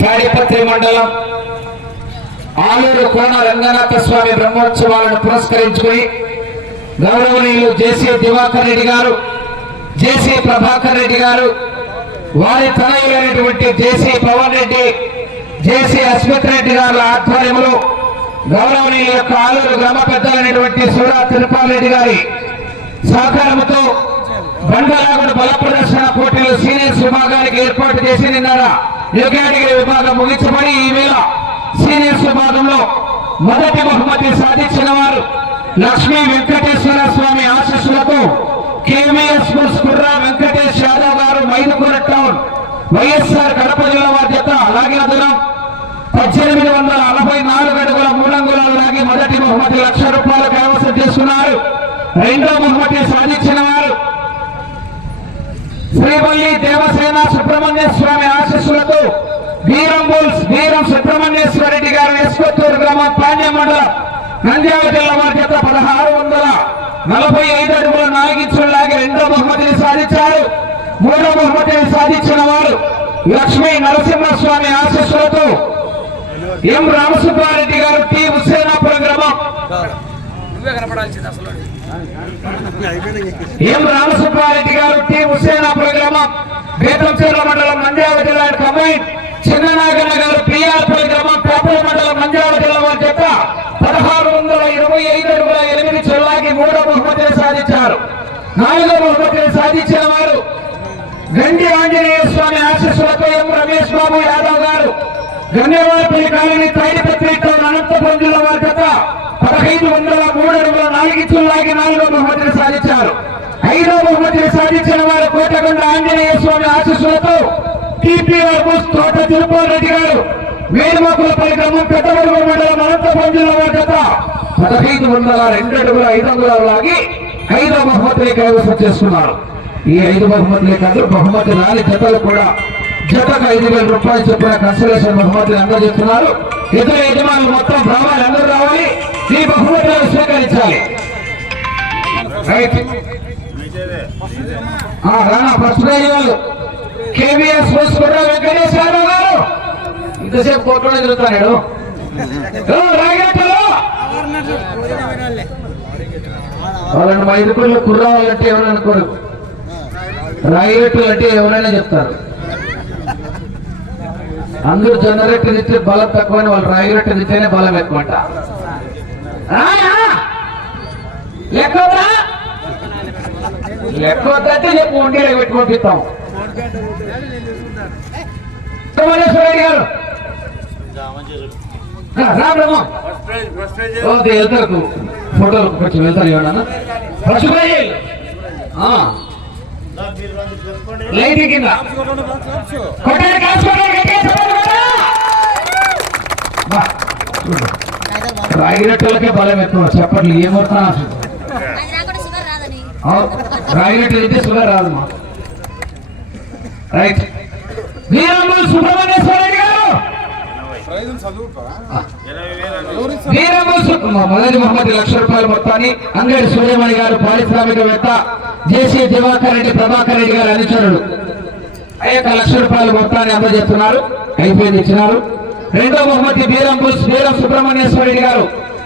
తాడిపత్రి మండలం ఆలూరు కోన రంగనాథ స్వామి బ్రహ్మోత్సవాలను పురస్కరించుకుని గౌరవనీయులు జేసీ దివాకర్ రెడ్డి గారు జేసీ ప్రభాకర్ రెడ్డి గారు వారి తనయులైనటువంటి జేసీ పవన్ రెడ్డి జేసీ అస్మిత్ రెడ్డి గారుల ఆధ్వర్యంలో గౌరవనీయుల యొక్క ఆలూరు గ్రామ పెద్దలైనటువంటి సూరా తిరుపాల్ రెడ్డి గారి సహకారంతో బండలాగుడు బల ప్రదర్శన పోటీలు సీనియర్స్ విభాగానికి ఏర్పాటు చేసి నిన్నారా? న్యూ కేటగిరీ విభాగం ముగించబడి ఈ వేళ సీనియర్స్ విభాగంలో మొదటి బహుమతి సాధించిన వారు లక్ష్మీ వెంకటేశ్వర స్వామి ఆశీస్సులతో కేవీఎస్ కుర్రా వెంకటేష్ యాదవ్ గారు మైదుకూర టౌన్ వైఎస్ఆర్ కడప జిల్లా బాధ్యత లాగిన దినం పద్దెనిమిది వందల నలభై నాలుగు అడుగుల మూడంగుళాలు లాగి మొదటి బహుమతి లక్ష రూపాయలు కైవసం చేసుకున్నారు. రెండో బహుమతి సాధించిన వారు శ్రీవల్లి దేవసేన సుబ్రహ్మణ్య స్వామి ఆశీస్సులతో వీరం బుల్స్ వీరం సుబ్రహ్మణ్యేశ్వర రెడ్డి గారు ఎస్కొత్తూరు గ్రామం పాండ్య మండలం నంద్యాల జిల్లా బాధ్యత పదహారు వందల నలభై ఐదు అడుగుల నాలుగించులాగే రెండో బహుమతిని సాధించారు. మూడో బహుమతిని సాధించిన వారు లక్ష్మీ నరసింహస్వామి ఆశీస్సులతో ఎం రామసుబ్బారెడ్డి గారు టి హుస్సేనాపురం గ్రామం. నువ్వే కనపడాల్సింది అసలు. ఎం రామసుబ్బారెడ్డి గారు టి హుస్సేనాపురం గ్రామం బేతంచెర్ల మండలం మంజాల జిల్లా కమైన్ చిన్ననాగన్న గారు పిఆర్పల్లి గ్రామం పేపల మండలం మంజాల జిల్లా వారి చేత పదహారు వందల ఇరవై ఐదు అడుగుల ఎనిమిది చెల్లాకి మూడో బహుమతిని సాధించారు. నాలుగో బహుమతిని సాధించిన వారు గండి ఆంజనేయ స్వామి ఆశీస్సులతో ఎం రమేష్ బాబు యాదవ్ గారు. గంగేవాడపల్లి కాలనీ తాడిపత్రితో అనంతపురం జిల్లా వారి చేత పదహైదు వందల మూడు అడుగుల నాలుగో బహుమతిని సాధించారు. ఐదో బహుమతిని సాధించిన వారు కోటకొండ ఆంజనేయ స్వామి ఆశీస్సులతో టీపీఆర్ బుస్ తోట తిరుపతి రెడ్డి గారు వేరుమాకులపల్లి గ్రామం పెద్దవడుగు మండలం అనంతపురం జిల్లా వారి చేత పదహైదు వందల రెండు అడుగుల ఐదు అంగుళాలు లాగి ఐదో బహుమతిని కైవసం చేసుకున్నారు. ఈ ఐదు బహుమతులే కాదు బహుమతి రాని జతలు కూడా జతకు ఐదు వేల రూపాయలు చెప్పిన కన్సలేషన్ బహుమతులు అందజేస్తున్నారు. ఇతర యజమానులు మొత్తం రావాలి అందరూ రావాలి. ఈ బహుమతులను స్వీకరించాలి. రైట్ ఆ, రానా ఫస్ట్ ప్రైజ్ వాళ్ళు కేవీఎస్ బస్ కూడా వెంకటేశ్వర గారు. ఇంతసేపు కోర్టులో ఎదురుతాడు వాళ్ళని మా ఎదుర్కొన్న కుర్రావాలంటే ఎవరు అనుకోరు. రాయిరెట్లు అంటే ఎవరైనా చెప్తారు. అందరూ జనరేటర్ ఇస్తే బలం తక్కువ వాళ్ళు రాయిరెట్లు ఇస్తేనే బలం ఎక్కువ అంట లెక్క లెక్క వద్దంటే చెప్పు ఉండేలా పెట్టి పంపిస్తాం గారు వెళ్తారు ఫోటోలు కొంచెం వెళ్తారు ఏమన్నా ఫస్ట్ ప్రైజ్. లైట్ కింద. రాగిరెట్టులకే బలం ఎక్కువ చెప్పండి ఏమవుతున్నా రాగినట్లయితే రాకుండా షుగర్ రాదు మా రైట్ వీరమ్మ సుబ్రహ్మణ్యేశ్వర రెడ్డి గారు మొదటి మహమ్మద్ లక్ష రూపాయల మొత్తాన్ని అంగడి సూర్యమణి గారు పారిశ్రామికవేత్త జేసీ దివాకర్ రెడ్డి ప్రభాకర్ రెడ్డి గారు అనుచరుడు ఆ యొక్క లక్ష రూపాయల మొత్తాన్ని అందజేస్తున్నారు అయిపోయింది ఇచ్చినారు. రెండో బహుమతి వీరం బుస్ వీరం సుబ్రహ్మణ్యేశ్వర రెడ్డి గారు.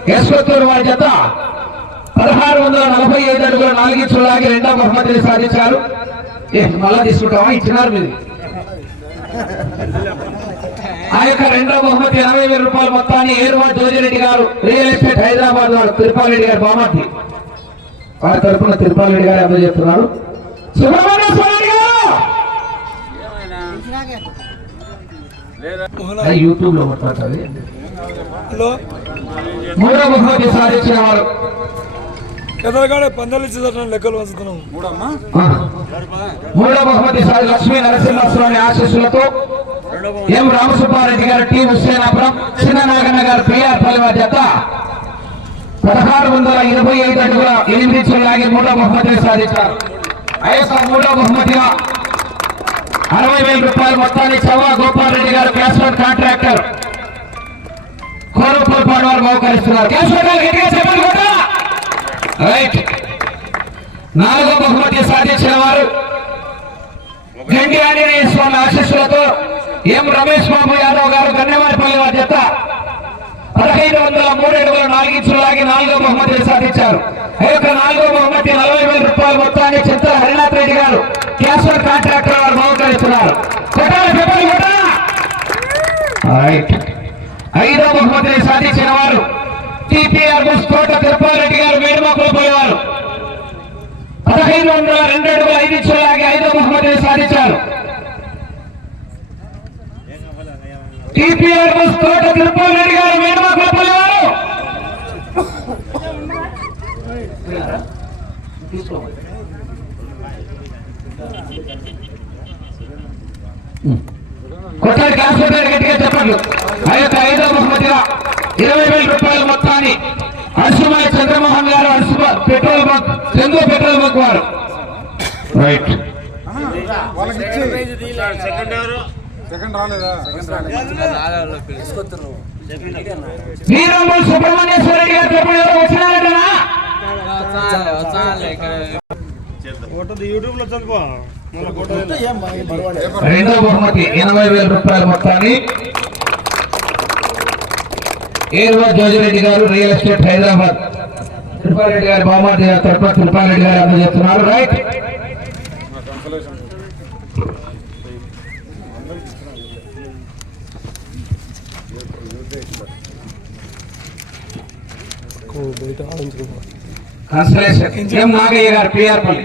యశ్వత్తూరు వారి చేత పదహారు వందల నలభై ఐదు అడుగుల నాలుగించులు లాగి రెండో బహుమతిని సాధించారు. ఏ మళ్ళా తీసుకుంటామా ఇచ్చినారు మీరు. ఆ యొక్క రెండో బహుమతి ఎనభై వేల రూపాయల మొత్తాన్ని ఏరువా జోజిరెడ్డి గారు రియల్ ఎస్టేట్ హైదరాబాద్ వారు తిరుపాల్ రెడ్డి గారు బామాటి వారి తరఫున తిరుపాల్ రెడ్డి గారు అందజేస్తున్నారు గారు! అది యూట్యూబ్లో హలో. మూడో బహుమతి సాధించిన వారు. ఎదరగాడే పందాలు ఇచ్చేదట లెక్కలు వంచుతున్నాం ఆ. మూడో బహుమతి సారి లక్ష్మీ నరసింహస్వామి ఆశీస్సులతో ఎం రామసుబ్బారెడ్డి గారు టి హుస్సేనాపురం చిన్ననాగన్న గారు పిఆర్ పల్లివ జత పదహారు వందల ఇరవై ఐదు అడుగుల ఎనిమిది చెల్లాగి మూడో బహుమతిని సాధించారు. యొక్క మూడో బహుమతిగా అరవై వేల రూపాయల మొత్తాన్ని చవా గోపాల్ రెడ్డి గారు కాంట్రాక్టర్ బహుకరిస్తున్నారు క్యాస్టర్ గారు గట్టిగా చెప్పండి కొట్టా. రైట్ నాలుగో బహుమతి సాధించిన వారు గండి ఆంజనేయ స్వామి ఆశీస్సులతో ఎం రమేష్ బాబు యాదవ్ గారు గన్నెవారిపల్లి వారి చేత పదహైదు వందల మూడు అడుగుల నాలుగించులు లాగి నాలుగో బహుమతి సాధించారు. ఆ యొక్క నాలుగో బహుమతి నలభై వేల రూపాయల మొత్తాన్ని చింతల హరినాథ్ రెడ్డి గారు క్యాషువల్ కాంట్రాక్టర్ వారు బహుకరిస్తున్నారు ఐదో బహుమతిని సాధించిన వారు తిరుపాలరెడ్డి గారు పోయేవారు. పదహైదు వందల రెండు ఐదు ఐదో బహుమతిని సాధించారు. టిపిఆర్ బుస్ తోట తిరుపాలరెడ్డి గారు పోయేవారు. గట్టిగా చెప్పండి. ఆ యొక్క ఐదో బహుమతిగా ఇరవై వేల రూపాయల మొత్తాన్ని అరుసుమాయ చంద్రమోహన్ గారు petrol bunk Chandra petrol bunk వారు. రైట్. వీరమ్మల్ సుబ్రహ్మణ్యేశ్వర రెడ్డి గారు వచ్చినారంటనా రెండో బహుమతి ఎనభై వేల రూపాయల మొత్తాన్ని ఏరువ జోజిరెడ్డి గారు రియల్ ఎస్టేట్ హైదరాబాద్. తిరుపారెడ్డి గారి బామార్ది గారి తరఫున తిరుపారెడ్డి గారు అందజేస్తున్నారు. రైట్. బయట ఆడించుకో కన్సలేషన్ ఎం నాగయ్య గారు పిఆర్పల్లి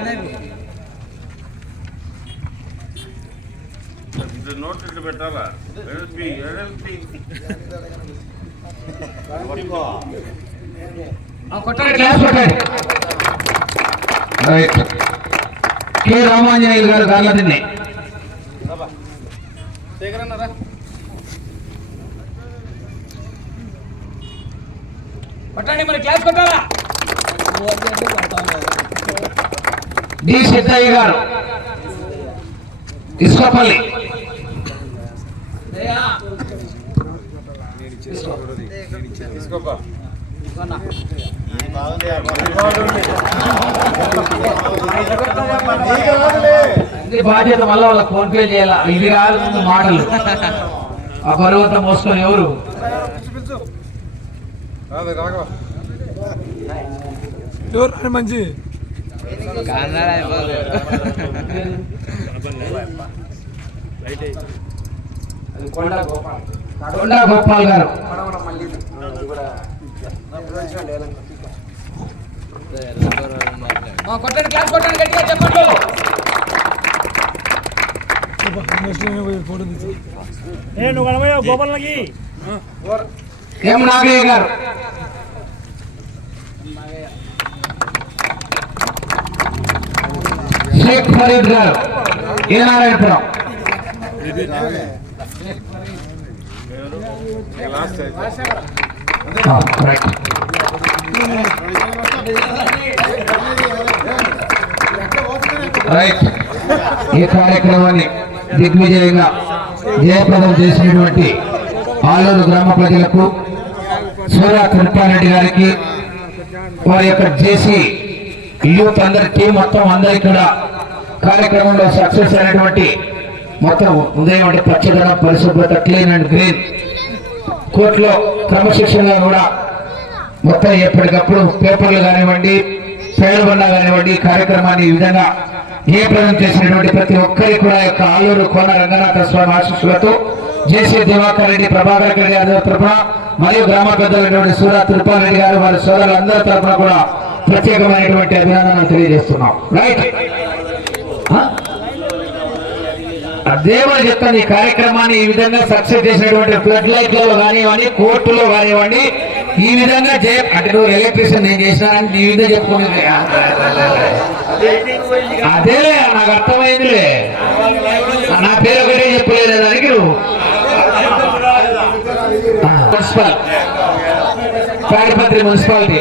ఇది నోట్ ఇట్లా పెట్టాలా? కె రామాంజనేయులు గారు గార్లదిన్ని కొట్టండి మరి క్లాస్ కొట్టాలా? డి సిద్ధయ్య గారు. ఇసుకపల్లి. బాధ్యత మళ్ళీ వాళ్ళ ఫోన్ పే చేయాల? ఇది కాదు ముందు మాటలు. ఆ బరువు అంతా మోసుకొని ఎవరు? ఎవరు రాని మంచి? కొండా గోపాల్ గారు. కొట్టండి క్లాస్ కొట్టండి గట్టిగా చెప్పండి. గోపాలకి? ఎం నాగయ్య గారు? షేక్ ఫరీద్ గారు ఏ నారాయణపురం? ఆ, రైట్. రైట్ ఈ కార్యక్రమాన్ని దిగ్విజయంగా జయప్రదం చేసినటువంటి ఆలూరు గ్రామ ప్రజలకు సూర్య కృపారెడ్డి గారికి వారి యొక్క జేసీ యూత్ అందరి టీం మొత్తం అందరికి కూడా కార్యక్రమంలో సక్సెస్ అయినటువంటి మొత్తం ఉదయం అంటే పచ్చదనం పరిశుభ్రత క్లీన్ అండ్ గ్రీన్ కోర్టులో క్రమశిక్షణగా కూడా మొత్తం ఎప్పటికప్పుడు పేపర్లు కానివ్వండి పేరుబండ కానివ్వండి కార్యక్రమాన్ని ఈ విధంగా ఏ ప్రజలు చేసినటువంటి ప్రతి ఒక్కరికి కూడా యొక్క ఆలూరు కోన రంగనాథ స్వామి ఆశీస్సులతో జేసీ దివాకర్ రెడ్డి ప్రభాకర్ రెడ్డి గారి తరఫున మరియు గ్రామ పెద్దలైనటువంటి సూరా తిరుపారెడ్డి గారు వారి సోదరులందరి తరఫున కూడా ప్రత్యేకమైనటువంటి అభినందనలు తెలియజేస్తున్నాం. రైట్ దేవుడు చెప్తాను ఈ కార్యక్రమాన్ని ఈ విధంగా సక్సెస్ చేసినటువంటి ఫ్లడ్ లైట్లలో కానివ్వండి కోర్టులో కానివ్వండి ఈ విధంగా జయ అంటే నువ్వు ఎలక్ట్రీషియన్ నేను చేసినానని ఈ విధంగా చెప్పుకునేది అదేలే నాకు అర్థమైందిలే. నా పేరు ఒకటే చెప్పలేదు దానికి నువ్వు. మున్సిపల్. తాడిపత్రి మున్సిపాలిటీ.